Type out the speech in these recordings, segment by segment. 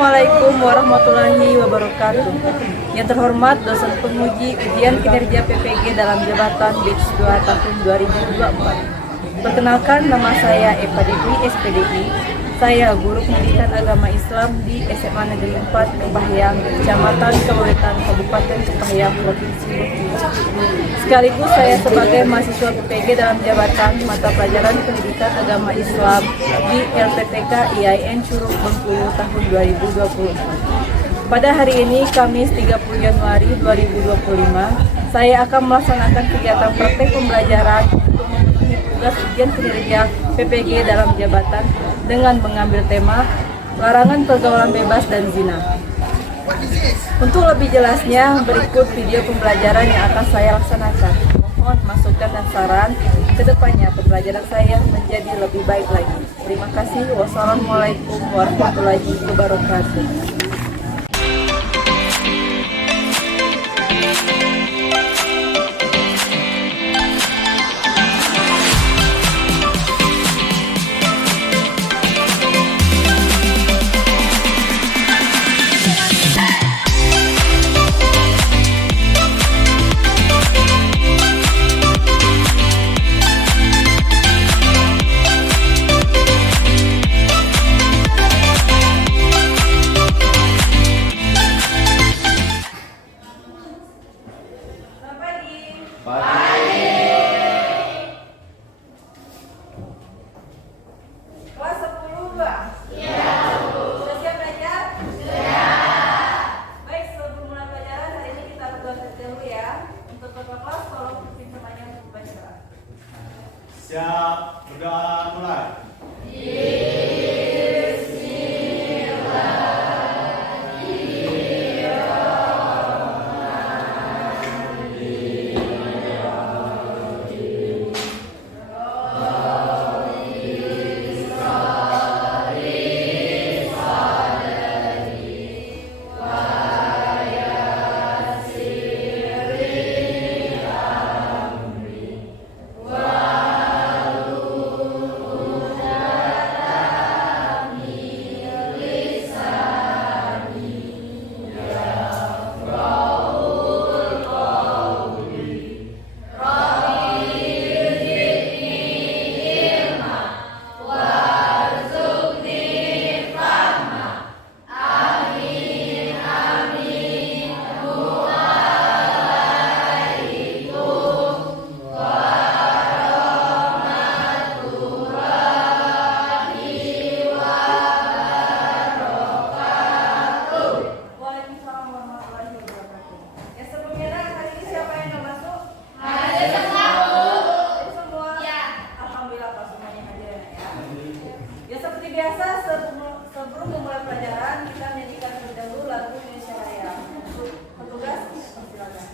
Assalamualaikum warahmatullahi wabarakatuh. Yang terhormat dosen penguji ujian kinerja PPG dalam jabatan batch 2 tahun 2024. Perkenalkan, nama saya Eva Dewi, SPDI. Saya guru pendidikan agama Islam di SMA Negeri 4 Kepahyang, Kecamatan Kawetan, Kabupaten Kepahyang, Provinsi Bengkulu. Sekaligus saya sebagai mahasiswa PPG dalam jabatan mata pelajaran pendidikan agama Islam di LPTK IAIN Curug Bengkulu tahun 2020. Pada hari ini, Kamis 30 Januari 2025, saya akan melaksanakan kegiatan praktek pembelajaran untuk memenuhi tugas ujian kinerja PPG dalam jabatan dengan mengambil tema larangan pergaulan bebas dan zina. Untuk lebih jelasnya, berikut video pembelajaran yang akan saya laksanakan. Mohon masukan dan saran ke depannya pembelajaran saya menjadi lebih baik lagi. Terima kasih. Wassalamualaikum warahmatullahi wabarakatuh. Siap, berdoa mulai. Sebelum memulai pelajaran, kita menyanyikan terlebih dahulu lagu Indonesia Raya. Untuk petugas, silakan.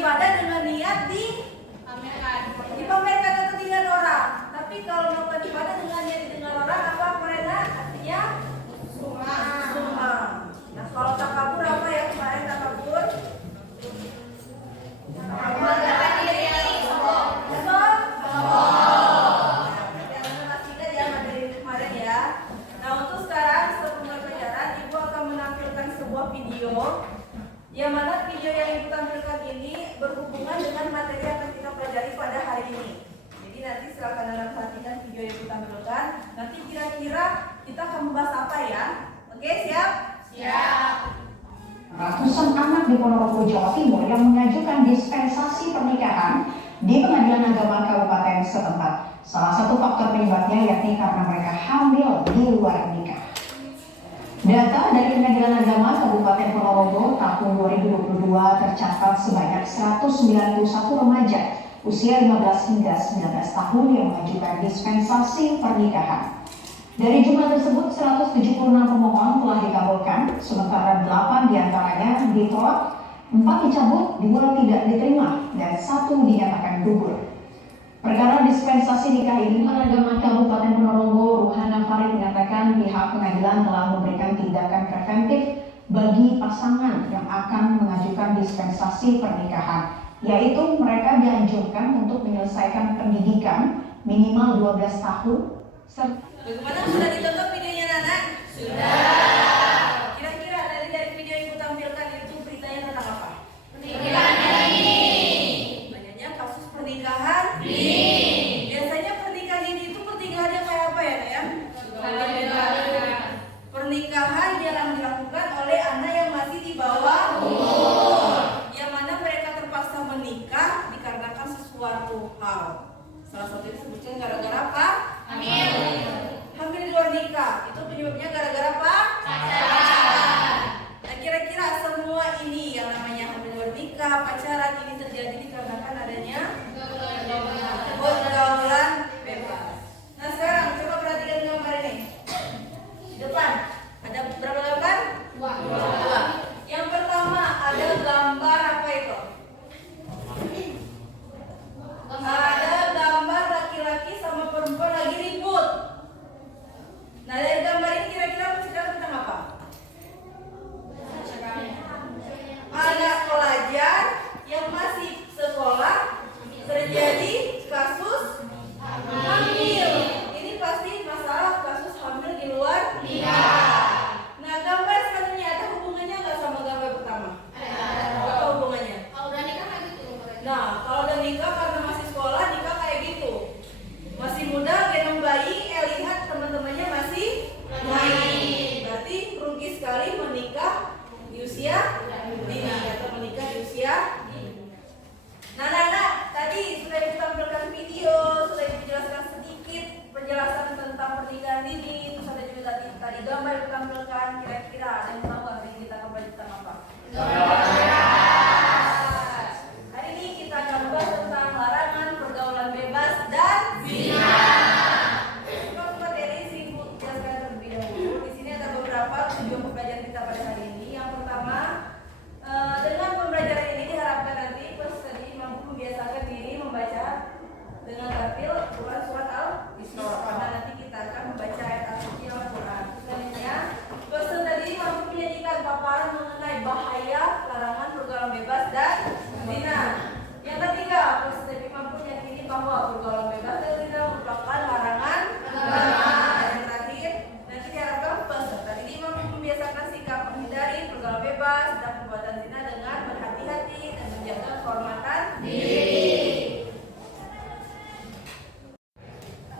ibadah dengan niat dipamerkan atau dilihat orang. Tapi kalau melakukan ibadah dengan niat didengar orang, apa Korena? Artinya sumbang. Nah, kalau takabur apa ya kemarin takabur? Yang mana video yang Ibu tampilkan ini berhubungan dengan materi yang akan kita pelajari pada hari ini. Jadi nanti silakan Anda perhatikan video yang Ibu tampilkan. Nanti kira-kira kita akan membahas apa ya? Oke, siap? Siap. Ratusan anak di Ponorogo, Jawa Timur yang mengajukan dispensasi pernikahan di Pengadilan Agama Kabupaten setempat. Salah satu faktor penyebabnya yakni karena mereka hamil di luar nikah. Data dari Pengadilan Agama Kabupaten Ponorogo tahun 2022 tercatat sebanyak 191 remaja usia 15 hingga 19 tahun yang mengajukan dispensasi pernikahan. Dari jumlah tersebut, 176 pemohon telah dikabulkan, sementara 8 diantaranya ditolak, 4 dicabut, 2 tidak diterima, dan 1 dinyatakan gugur. Perkara dispensasi nikah ini, Agama Kabupaten Ponorogo, Ruhana Farid mengatakan pihak pengadilan telah memberikan tindakan preventif bagi pasangan yang akan mengajukan dispensasi pernikahan, yaitu mereka dianjurkan untuk menyelesaikan pendidikan minimal 12 tahun. Bagaimana, sudah ditonton videonya Nana? Sudah. Kira-kira dari video yang Ibu tampilkan itu beritanya tentang apa? Pernikahan ini. Banyaknya kasus pernikahan. Biasanya pernikahan ini itu pernikahannya kayak apa ya, Naya? Pernikahan yang dilakukan oleh anak yang masih di bawah umur, yang mana mereka terpaksa menikah dikarenakan sesuatu hal. Salah satunya disebutkan gara-gara apa? Hamil di luar nikah. Itu penyebabnya gara-gara apa? Pacaran. Nah, kira-kira semua ini yang namanya hamil di luar nikah, pacaran, ini terjadi dikarenakan adanya pergaulan bebas. Nah, sekarang coba perhatikan gambar ini. Di depan ada berapa gambar? Dua. Yang pertama ada gambar apa itu? Ada gambar laki-laki sama perempuan lagi ribut. Nah, dari gambar ini kira-kira menceritakan tentang apa? Anak pelajar yang masih sekolah terjadi kasus hamil. Ini pasti masalah kasus hamil di luar nikah. Nah, gambar selanjutnya ada hubungannya nggak sama gambar pertama? Apa hubungannya? Nah, kalau udah nikah karena masih sekolah, nikah kayak gitu. Masih muda, gendong bayi, lihat teman-temannya masih main. Berarti rugi sekali menikah di usia dini atau menikah di usia dini. Nah, Nana, tadi sudah ditampilkan video, sudah dijelaskan sedikit penjelasan tentang pernikahan dini, terus ada juga tadi gambar yang ditampilkan. Kira-kira ada yang tahu hari ini kita akan belajar tentang apa? Hari ini kita akan membahas tentang larangan pergaulan bebas dan zina. Untuk materi singkat jelaskan terlebih dahulu. Di sini ada beberapa tujuan pembelajaran kita pada hari ini. Yang pertama, dengan pembelajaran ini diharapkan nanti peserta mampu membiasakan diri membaca dengan tartil surat Al-Isra, karena nanti kita akan membaca ayat al-suci Al-Quran. Selanjutnya, peserta diri mampu menyajikan paparan mengenai bahaya larangan pergaulan bebas dan zina. Yang ketiga, peserta diri mampu meyakini bahwa pergaulan bebas dan zina merupakan larangan agama. Dan yang terakhir, nanti diharapkan peserta diri mampu membiasakan sikap menghindari pergaulan bebas dan perbuatan zina dengan berhati-hati dan menjaga kehormatan diri.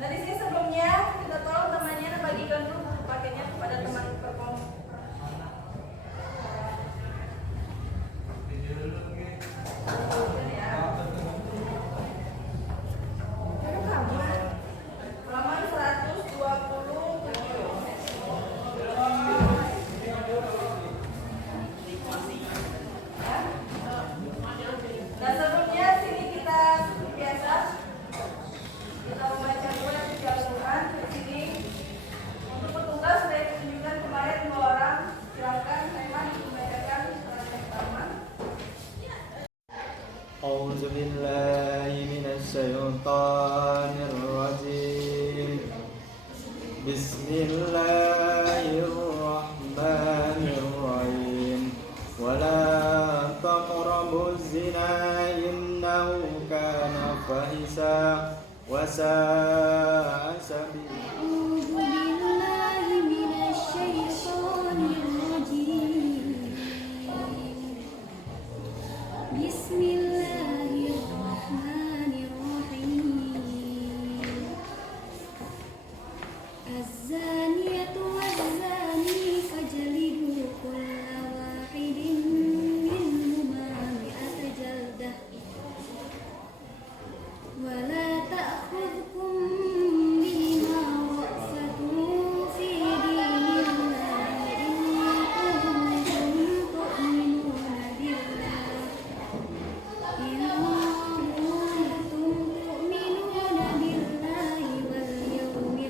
Nah, di sini sebelumnya kita tolong temannya bagikan dulu pakainya kepada teman perform. أعوذ بالله من الشيطان الرجيم بسم الله الرحمن الرحيم ولا تقربوا الزنا إنه كان فاحشا وساء سبيلا أعوذ بالله من الشيطان الرجيم بسم الله الرحمن الرحيم الزانية والزاني فاجلدوا كل واحد منهما 100 جلدة ولا تأخذكم بهما رأفة في دين الله إن كنتم تؤمنون بالله واليوم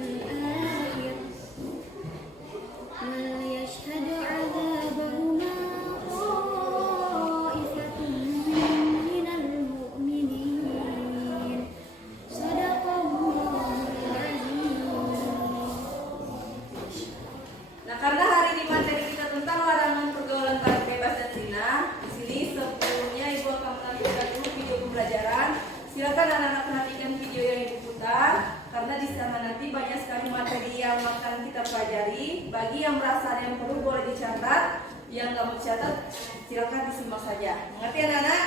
الآخر وليشهد عذابهما طائفة من المؤمنين صدق الله العظيم. Nah, karena hari ini materi kita tentang larangan pergaulan taraf bebas dan zina, di sini sebelumnya Ibu akan menampilkan dulu video pembelajaran. Silakan anak-anak perhatikan video yang Ibu putar, karena di sana nanti banyak sekali materi yang akan kita pelajari. Bagi yang merasa ada yang perlu boleh dicatat, yang nggak mau dicatat silakan disimak saja. Mengerti anak-anak?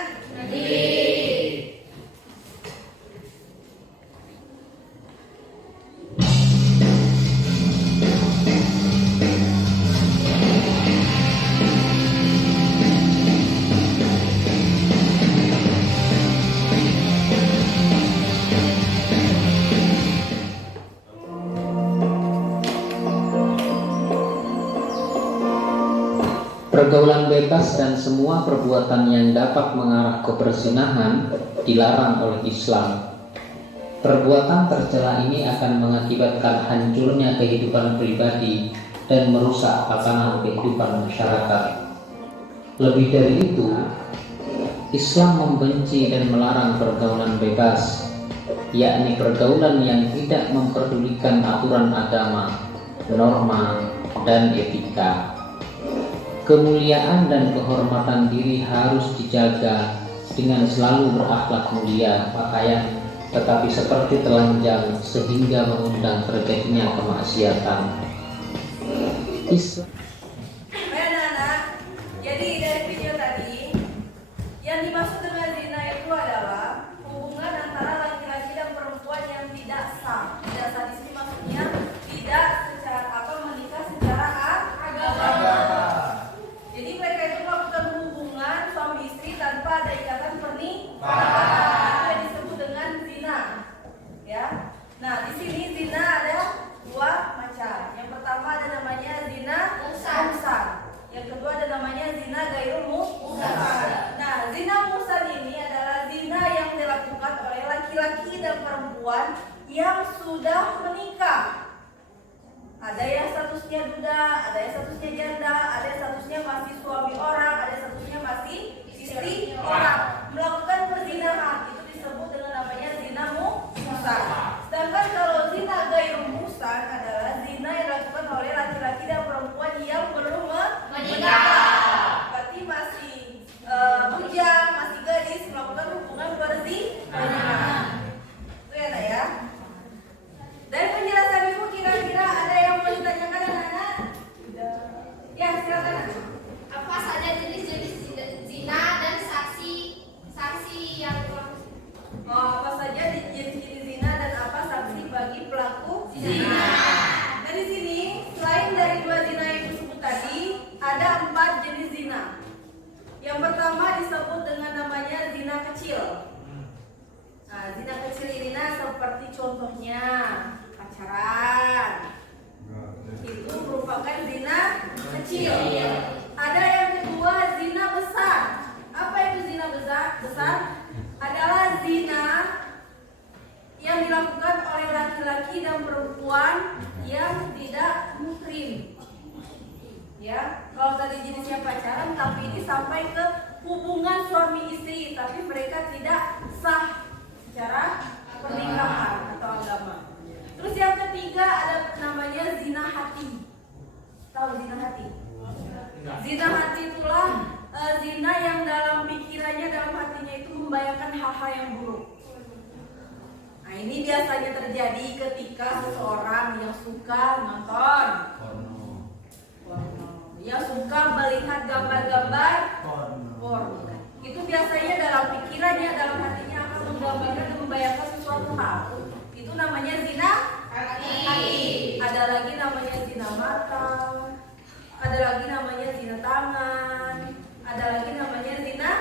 Pergaulan bebas dan semua perbuatan yang dapat mengarah ke perzinahan dilarang oleh Islam. Perbuatan tercela ini akan mengakibatkan hancurnya kehidupan pribadi dan merusak tatanan kehidupan masyarakat. Lebih dari itu, Islam membenci dan melarang pergaulan bebas, yakni pergaulan yang tidak memperdulikan aturan agama, norma, dan etika. Kemuliaan dan kehormatan diri harus dijaga dengan selalu berakhlak mulia, pakaian tetapi seperti telanjang sehingga mengundang terjadinya kemaksiatan. Islam Baik anak-anak, jadi dari video tadi yang dimaksud dengan zina itu adalah hubungan antara laki-laki dan perempuan yang tidak sah. Tidak sah di sini maksudnya tidak menikah secara agama. Jadi mereka itu melakukan hubungan suami istri tanpa ada ikatan pernikahan. Itu yang disebut dengan zina. Ya. Nah, di sini zina ada dua macam. Yang pertama ada namanya zina muhsan. Yang kedua ada namanya zina ghairul muhsan. Nah, zina muhsan ini adalah zina yang dilakukan oleh laki-laki dan perempuan yang sudah menikah. Ada yang statusnya duda, ada yang statusnya janda, ada yang statusnya masih suami orang, ada yang statusnya masih istri orang. Melakukan perzinahan itu disebut dengan namanya zina muhsan. Sedangkan kalau zina ghairul muhsan adalah zina yang dilakukan oleh laki-laki dan perempuan yang belum menikah. Berarti masih bujang, masih gadis melakukan hubungan perzinahan. Itu ya, Nak ya. Dari penjelasan Ibu kira-kira ada yang mau ditanyakan anak-anak? Ya, silakan. secara pernikahan atau agama. Terus yang ketiga ada namanya zina hati. Tahu zina hati? Zina hati itulah zina yang dalam pikirannya, dalam hatinya itu membayangkan hal-hal yang buruk. Nah, ini biasanya terjadi ketika seseorang yang suka nonton porno, yang suka melihat gambar-gambar porno. Itu biasanya dalam pikirannya, dalam hatinya akan menggambarkan dan membayangkan sesuatu hal. Itu namanya zina hati. Ada lagi namanya zina mata, ada lagi namanya zina tangan, ada lagi namanya zina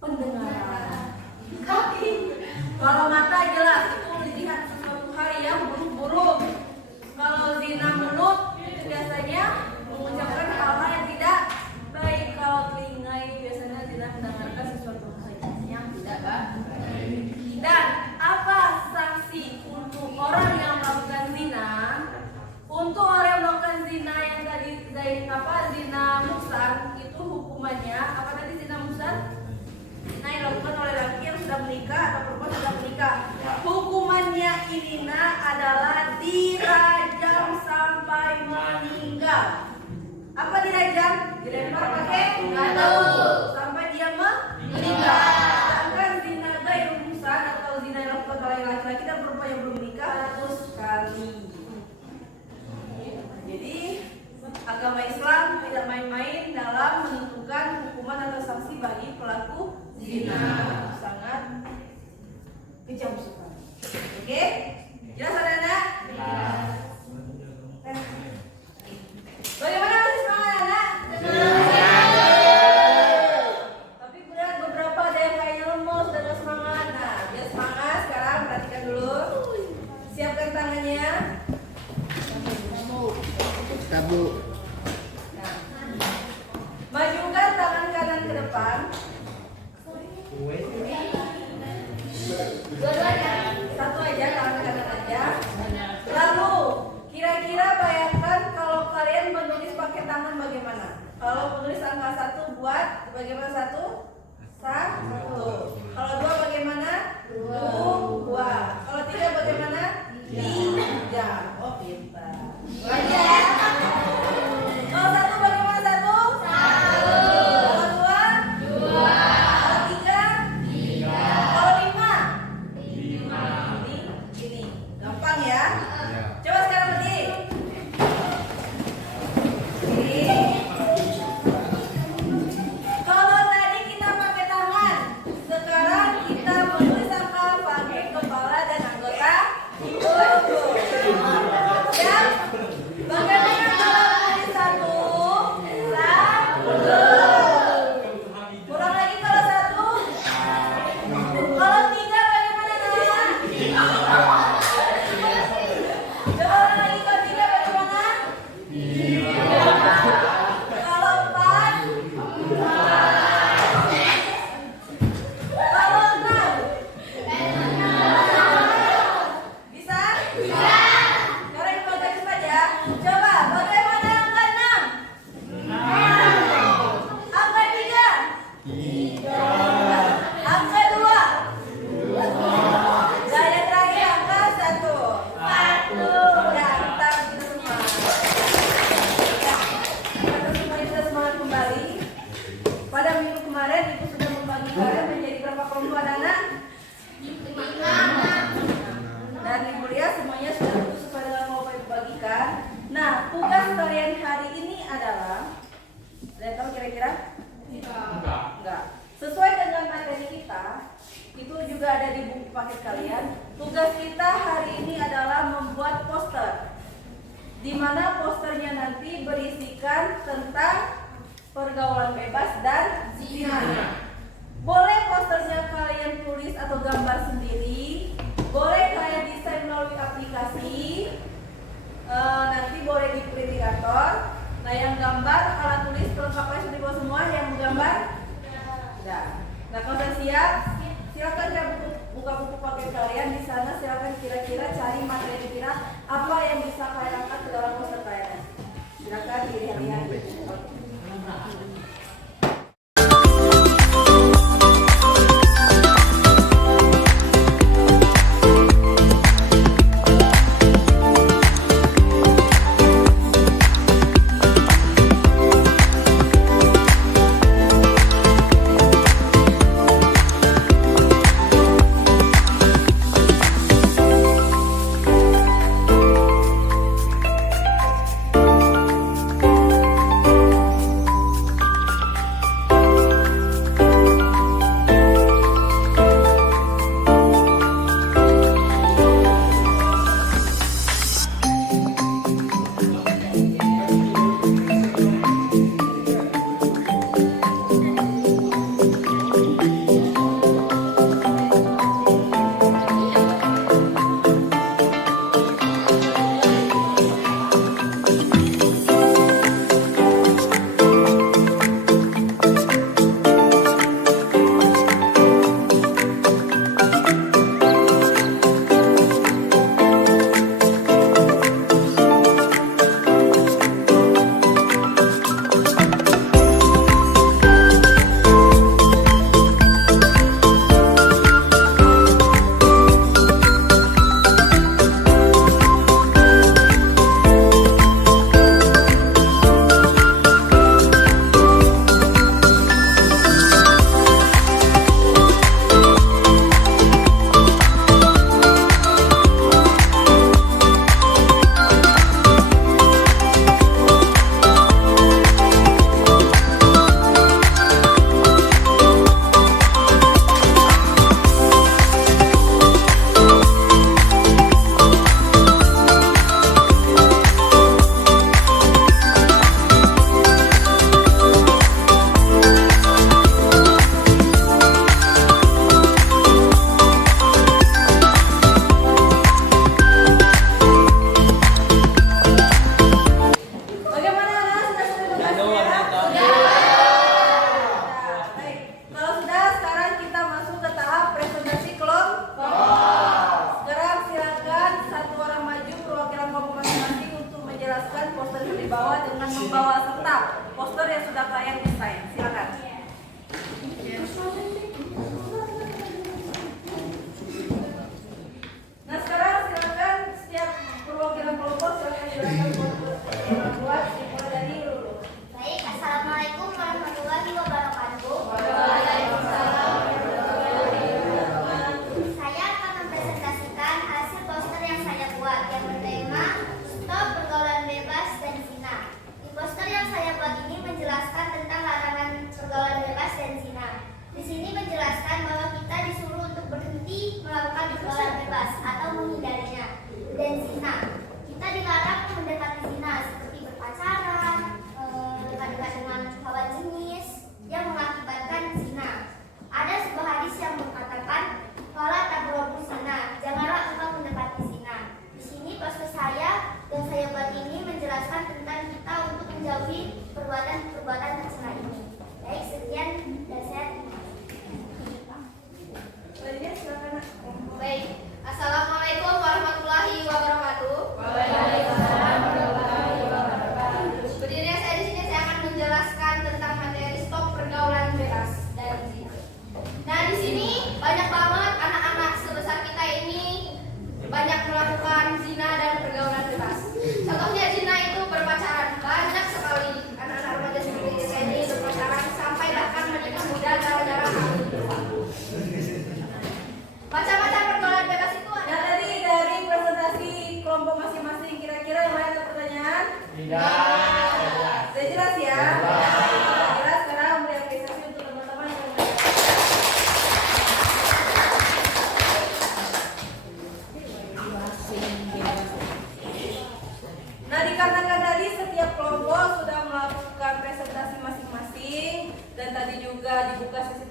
pendengaran. Kaki. Kalau mata jelas itu melihat sesuatu hal yang buruk-buruk. Kalau zina mulut itu biasanya mengucapkan hal-hal yang tidak baik. Kalau telinga itu biasanya zina mendengarkan sesuatu hal yang tidak baik. Dan apa sanksi untuk orang yang melakukan zina? Untuk orang yang melakukan zina yang tadi zina muhsan itu hukumannya apa tadi zina muhsan? Nah, yang dilakukan oleh laki yang sudah menikah atau perempuan sudah menikah. Hukumannya ini adalah dirajam sampai meninggal. Apa dirajam? Dilempar pakai batu sampai dia meninggal. Sedangkan zina ghairul muhsan atau zina yang dilakukan oleh laki-laki dan perempuan yang belum menikah 100 kali. Jadi agama Islam tidak main-main dalam menentukan hukuman atau sanksi bagi pelaku zina. Sangat kejam sekali. Oke? Jelas anak-anak? Bagaimana masih semangat anak? Tapi berat, beberapa ada yang kayaknya lemes dan gak semangat. Nah, biar semangat sekarang perhatikan dulu. Siapkan tangannya. Tabu. Nah, majukan tangan kanan ke depan. Dua-duanya, satu aja, tangan kanan aja. Lalu, kira-kira bayangkan kalau kalian menulis pakai tangan bagaimana? Kalau menulis angka 1 buat bagaimana 1? 1. Kalau 2 bagaimana? 2. Kalau 3 bagaimana? 3. Oh, pintar. Banyak. Kalau 1 bagaimana 1? 1. Kalau 2? 2. Kalau 3? 3. Kalau 5? 5. Ini gampang ya? Coba sekarang berdiri. Kalau tadi kita pakai tangan, sekarang kita menulis angka pakai kepala dan anggota tubuh. Siap? Bagaimana kalau menulis 1? 1. Kurang lagi kalau 1? Kalau 3 bagaimana nak? 3. Coba ulang lagi kalau 3 bagaimana? 3. Kalau 4? 4. Kalau 6? Bisa? Bisa. Sekarang kita baca cepat ya. Coba bagaimana angka 6? 6. Angka 3? 3. Angka 2? 2. Dan yang terakhir angka 1? 1. Ya, kita semua. Ya, kita semuanya sudah semangat kembali. Pada minggu kemarin Ibu sudah membagi kalian menjadi berapa kelompok anak-anak? 5. Dan Ibu lihat semuanya sudah tentu sesuai dengan kelompok yang dibagikan. Nah, tugas kalian hari ini adalah, kalian tahu kira-kira? Enggak. Sesuai dengan materi kita, itu juga ada di buku paket kalian. Tugas kita hari ini adalah membuat poster, di mana posternya nanti berisikan tentang pergaulan bebas dan zina. Boleh posternya kalian tulis atau gambar sendiri, boleh kalian desain melalui aplikasi, nanti boleh di print di kantor. Nah, yang gambar alat tulis perlengkapannya sudah dibawa semua, yang menggambar sudah. Nah, kalau sudah siap, silakan ya buka buku paket kalian di sana. Silakan kira-kira cari materi kira apa yang bisa kalian angkat ke dalam poster kalian. Silakan dilihat-lihat.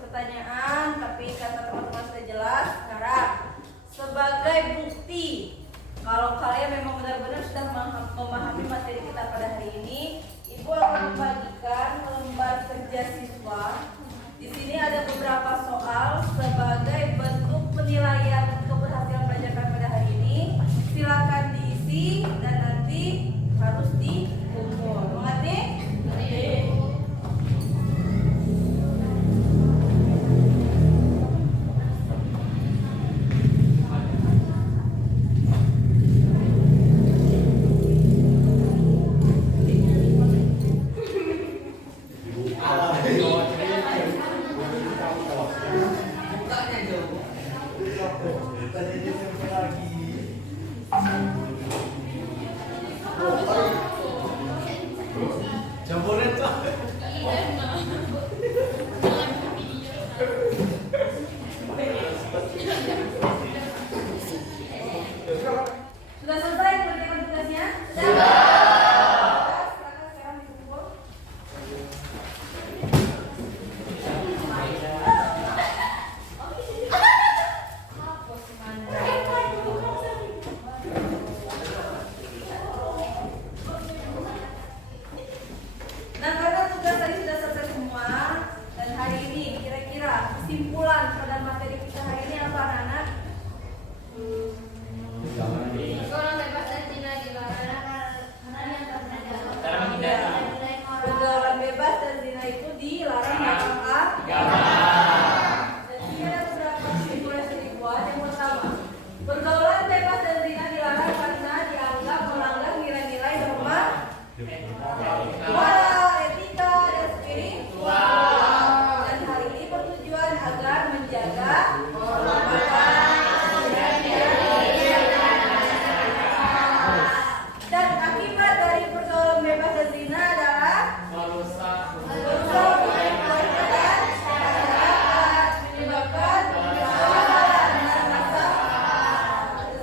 pertanyaan, tapi karena teman-teman sudah jelas, sekarang sebagai bukti kalau kalian memang benar-benar sudah memahami materi kita pada hari ini, Ibu akan membagikan lembar kerja siswa. Di sini ada beberapa soal sebagai bentuk penilaian keberhasilan pelajaran pada hari ini. Silakan diisi dan nanti harus dikumpul. Mengerti? Sudah selesai mengerjakan tugasnya? Sudah. Silakan sekarang dikumpul. Nah, karena tugas tadi sudah selesai semua dan hari ini kira-kira kesimpulan pada materi kita hari ini apa, anak-anak? Pergaulan bebas dan zina itu dilarang apakah? Dan ini ada beberapa kesimpulan yang dibuat. Yang pertama, pergaulan bebas dan zina dilarang karena dianggap melanggar nilai-nilai norma moral, etika, dan spiritual. Dan hal ini bertujuan agar menjaga dan akibat dari pergaulan bebas dan zina adalah menyebabkan kemasalah dan rasa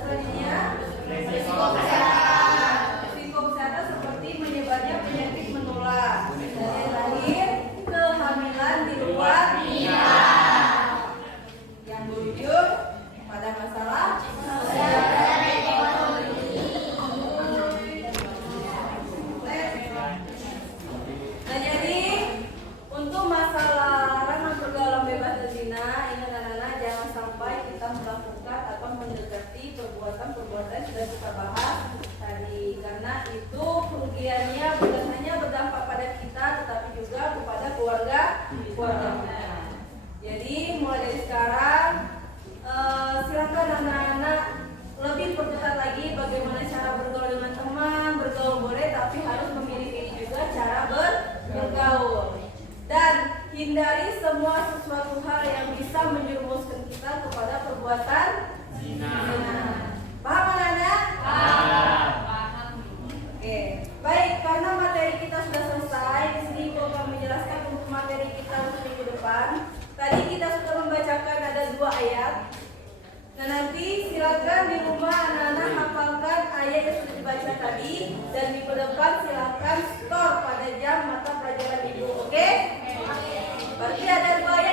selanjutnya risiko kesehatan seperti menyebarnya penyakit menular dan yang terakhir kehamilan di luar nikah yang berujung pada masalah Nah, jadi untuk masalah larangan pergaulan bebas dan zina, ingat anak-anak, jangan sampai kita melakukan atau mendekati perbuatan-perbuatan yang sudah kita bahas tadi, karena itu kerugiannya bukan hanya berdampak pada kita, tetapi juga kepada keluarga kita. Jadi mulai dari sekarang silakan anak-anak lebih perketat lagi bagaimana cara bergaul dengan teman. Bergaul boleh, tapi harus memiliki juga cara bergaul. Dan hindari semua sesuatu hal yang bisa menjerumuskan kita kepada perbuatan zina. Paham anak-anak? Paham. Oke, baik, karena materi kita sudah selesai. Di sini Ibu akan menjelaskan untuk materi kita untuk minggu depan. Tadi kita sudah membacakan ada 2 ayat. Nah, nanti silakan di rumah anak-anak hafalkan ayat yang sudah dibaca tadi, dan minggu depan silakan store pada jam mata pelajaran Ibu. Oke? Berarti ada 2 ayat.